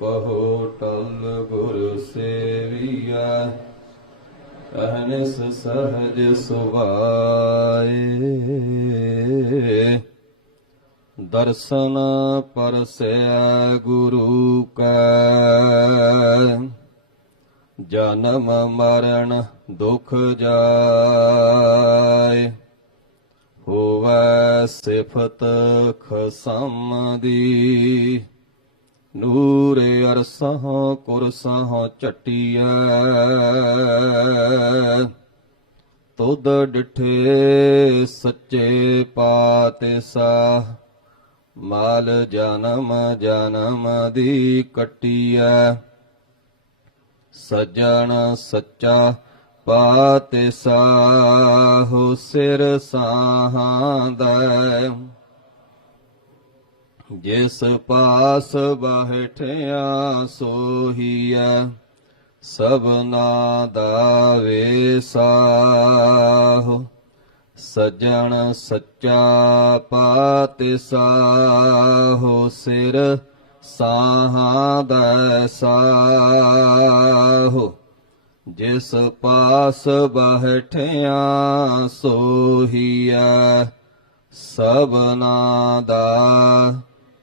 ਕਹੋ ਟਲ ਗੁਰ ਸੇਵੀਐ, ਅਹਨਿਸ ਸਹਜ ਸੁਭਾਏ। ਦਰਸ਼ਨ ਪਰਸੈ ਗੁਰੂ ਕੈ, ਜਨਮ ਮਰਨ ਦੁਖ ਜਾਏ। ਹੋਵੈ ਸਿਫਤ ਖਸਮ ਦੀ ਨੂਰੇ ਅਰਸਹ ਕੁਰਸਹ ਚਟਿਐ ਤੁਧ ਡਿਠੇ ਸੱਚੇ ਪਾਤਿਸਾ ਮਾਲ ਜਨਮ ਜਨਮ ਦੀ ਕਟਿਐ। ਸਜਣ ਸੱਚਾ ਪਾਤਿਸਾ ਹੋ ਸਿਰ ਸਾਹਾਂਦੈ ਜਿਸ ਪਾਸ ਬਹਿਠਿਆ ਸੋਹੀਐ ਸਭਨਾ ਦਾ ਵੇਸਾਹੁ ਸਜਣ ਸੱਚਾ ਪਾਤਿਸਾਹੁ ਸਿਰ ਸਾਹਾਂਦੈ ਸਾਹੁ। ਜਿਸ ਪਾਸ ਬਹਿਠਿਆ ਸੋਹੀਐ ਸਭਨਾ ਦਾ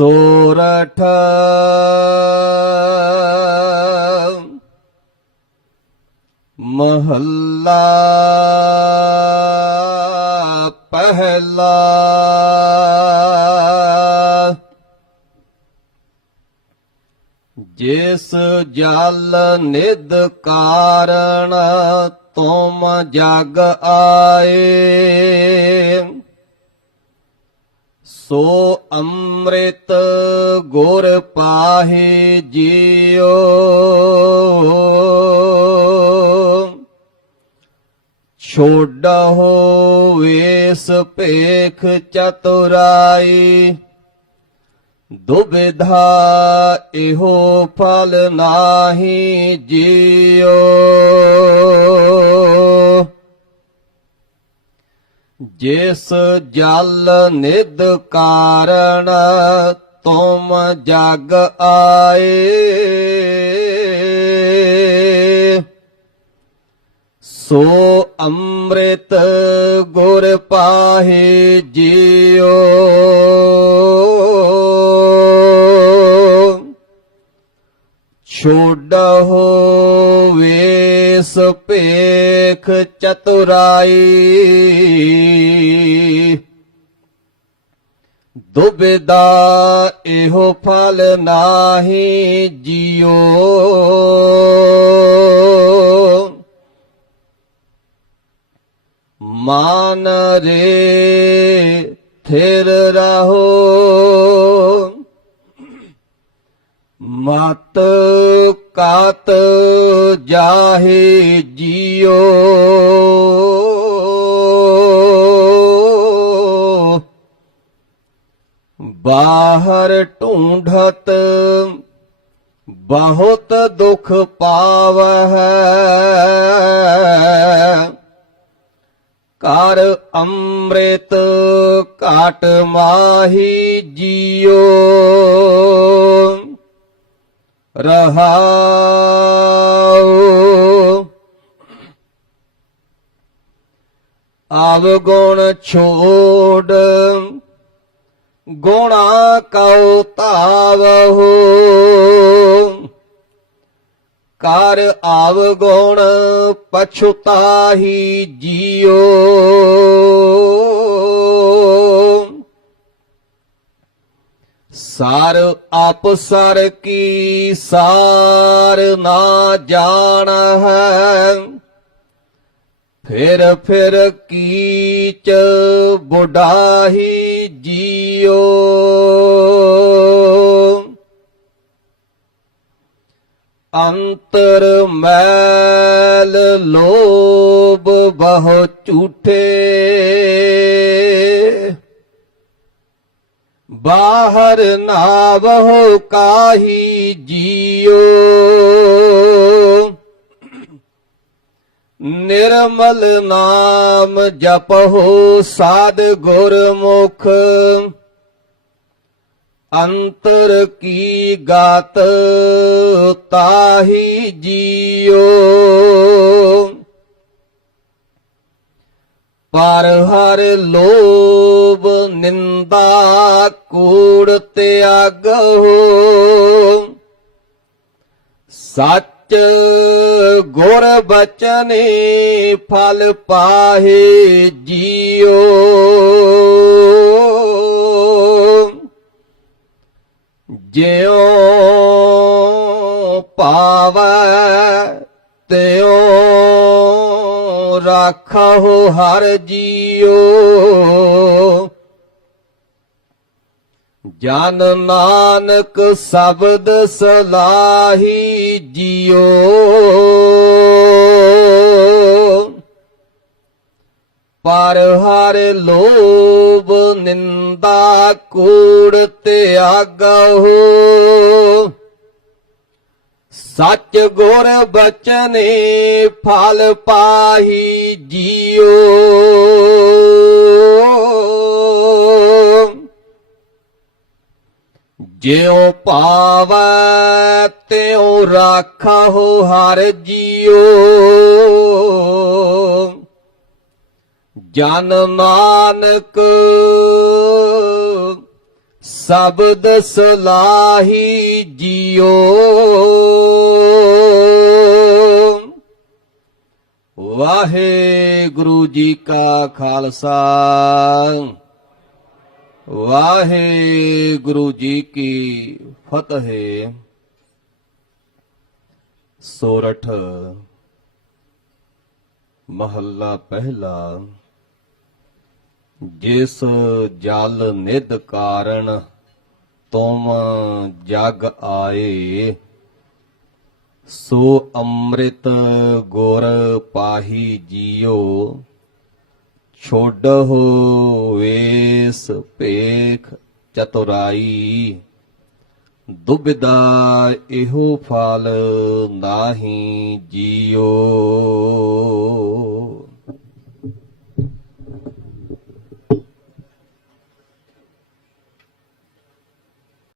ਸੋਰਠ ਮਹੱਲਾ ਪਹਿਲਾ। ਜਿਸ ਜਲ ਨਿਦ ਕਾਰਣ ਤੁਮ ਜਗ ਆਏ। ਸੋ ਅੰਮ੍ਰਿਤ ਗੁਰ ਪਾਹੀ ਜੀਓ। ਛੋਡਹੁ ਵੇਸ ਭੇਖ ਚਤੁਰਾਈ ਦੁਬਿਧਾ ਇਹੋ ਫਲ ਨਾਹੀ ਜੀਓ। ਜਿਸ ਜਲ ਨਿਦ ਕਾਰਣ ਤੁਮ ਜਗ ਆਏ। ਸੋ ਅੰਮ੍ਰਿਤ ਗੁਰ ਪਾਹੇ ਜੀਓ। ਹੋਵੇ ਵੇਸ ਭੇਖ ਚਤੁਰਾਈ ਦੁਬਿਦਾ ਇਹੋ ਫਲ ਨਾਹੀ ਜੀਓ। ਮਾਨ ਰੇ ਥਿਰ ਰਹੋ। ਮਤ ਕਾਤ ਜਾਹੇ ਜੀਓ। ਬਾਹਰ ਢੂੰਢਤ ਬਹੁਤ ਦੁਖ ਪਾਵਹਿ। ਕਰ ਅੰਮ੍ਰਿਤ ਘਾਟ ਮਾਹੀ ਜੀਓ। ਰਹਾਉ ਆਵ ਗੁਣ ਛੋੜ ਗੁਣਾ ਕਉ ਧਾਵਹੁ। ਕਰ ਆਵ ਗੁਣ ਪਛੁਤਾਹੀ ਜੀਓ। ਸਾਰ ਆਪਸਰ ਕੀ ਸਾਰ ਨਾ ਜਾਣ ਹੈ। ਫਿਰ ਫਿਰ ਕੀਚ ਬੁਢਾਹੀ ਜੀਓ। ਅੰਤਰ ਮੈਲ ਲੋਭ ਬਹੁ ਝੂਠੇ। ਬਾਹਰ ਨਾਵਹੁ ਕਾਹੀ ਜੀਓ। ਨਿਰਮਲ ਨਾਮ ਜਪਹੁ ਸਾਧ ਗੁਰਮੁਖ। ਅੰਤਰ ਕੀ ਗਾਤ ਤਾਹੀ ਜੀਓ। ਪਰ ਹਰ ਲੋ ਲੋਭ ਨਿੰਦਾ ਕੂੜ ਤਿਆਗ ਹੋ। ਸੱਚ ਗੁਰ ਬਚਨੇ ਫਲ ਪਾਹੇ ਜੀਓ। ਜਿਉ ਪਾਵੈ ਤਿਉ ਰਾਖੋ ਹਰ ਜੀਓ। ਜਨ ਨਾਨਕ ਸ਼ਬਦ ਸਲਾਹੀ ਜੀਓ। ਪਰ ਹਰ ਲੋਭ ਨਿੰਦਾ ਕੂੜ ਤੇ ਤਿਆਗਹੁ ਸੱਚ ਗੁਰ ਬਚਨੇ ਫਲ ਪਾਹੀ ਜੀਓ। ਜਿਉ ਪਾਵੈ, ਤਿਉ ਰਾਖਹੁ ਹਰ ਜੀਓ। ਜਨ ਨਾਨਕ ਸ਼ਬਦ ਸਲਾਹੀ ਜੀਓ। ਵਾਹਿਗੁਰੂ ਜੀ ਕਾ ਖਾਲਸਾ। ਵਾਹਿਗੁਰੂ ਜੀ ਕੀ ਫਤਿਹ। ਸੋਰਠ ਮਹੱਲਾ ਪਹਿਲਾ। ਜਿਸ ਜਲ ਨਿਧ ਕਾਰਨ ਤੁਮ ਜਗ ਆਏ। ਸੋ ਅੰਮ੍ਰਿਤ ਗੁਰ ਪਾਹੀ ਜੀਓ ਛੋਡਹੁ ਵੇਸ ਭੇਖ ਚਤੁਰਾਈ। ਦੁਬਿਦਾ ਇਹੋ ਫਲ ਨਾਹੀ ਜੀਓ।